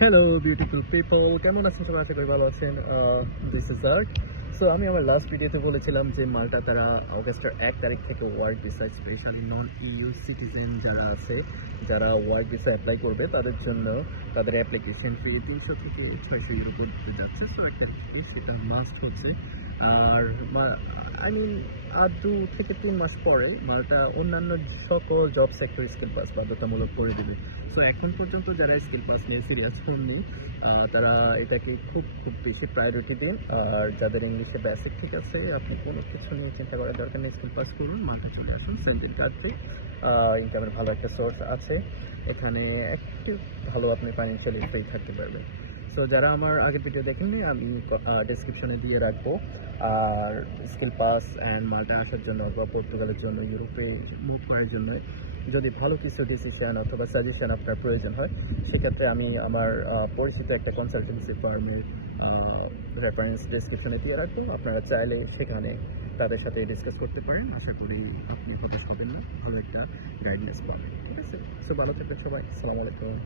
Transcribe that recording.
Hello beautiful people, কেমন আছেন সবাই? আশা করি ভালো আছেন। This is art. সো আমি আমার লাস্ট ভিডিওতে বলেছিলাম যে মাল্টা তারা অগাস্টের 1 তারিখ থেকে work visa, specially non EU citizen যারা আছে, যারা ওয়ার্ক ভিসা অ্যাপ্লাই করবে তাদের জন্য তাদের অ্যাপ্লিকেশন ফি 300 থেকে 600 ইউরো করতে যাচ্ছে। সো 1 তারিখ থেকে সেটা মাস্ট হচ্ছে। আর আই মিন আর 2 থেকে 3 মাস পরে মাল্টা অন্যান্য সকল জব সেক্টর স্কিল পাস বাধ্যতামূলক করে দেবে। সো এখন পর্যন্ত যারা স্কিল পাস নিয়ে সিরিয়াস হননি, তারা এটাকে খুব খুব বেশি প্রায়োরিটি দিন। আর যাদের ইংলিশে বেসিক ঠিক আছে, আপনি কোনো কিছু নিয়ে চিন্তা করার দরকার নেই, স্কিল পাস করুন, মাল্টা চলে আসুন। সেন্টিন কার্ডে ইনকামের ভালো একটা সোর্স আছে, এখানে একটু ভালো আপনি ফাইন্যান্সিয়ালি ফ্রি থাকতে পারবেন। সো যারা আমার আগের ভিডিও দেখেননি, আমি ডেসক্রিপশনে দিয়ে রাখবো। আর স্কিল পাস অ্যান্ড মাল্টা আসার জন্য অথবা পর্তুগালের জন্য, ইউরোপে মুভ করার জন্য যদি ভালো কিছু ডিসিশন অথবা সাজেশন আপনার প্রয়োজন হয়, সেক্ষেত্রে আমি আমার পরিচিত একটা কনসালটেন্সি ফার্মের রেফারেন্স ডেসক্রিপশনে দিয়ে রাখবো। আপনারা চাইলে সেখানে তাদের সাথে ডিসকাস করতে পারেন। আশা করি আপনি হতাশ হবেন না, ভালো একটা গাইডনেস পাবেন। ঠিক আছে? সো ভালো থাকবেন সবাই। আসসালামু আলাইকুম।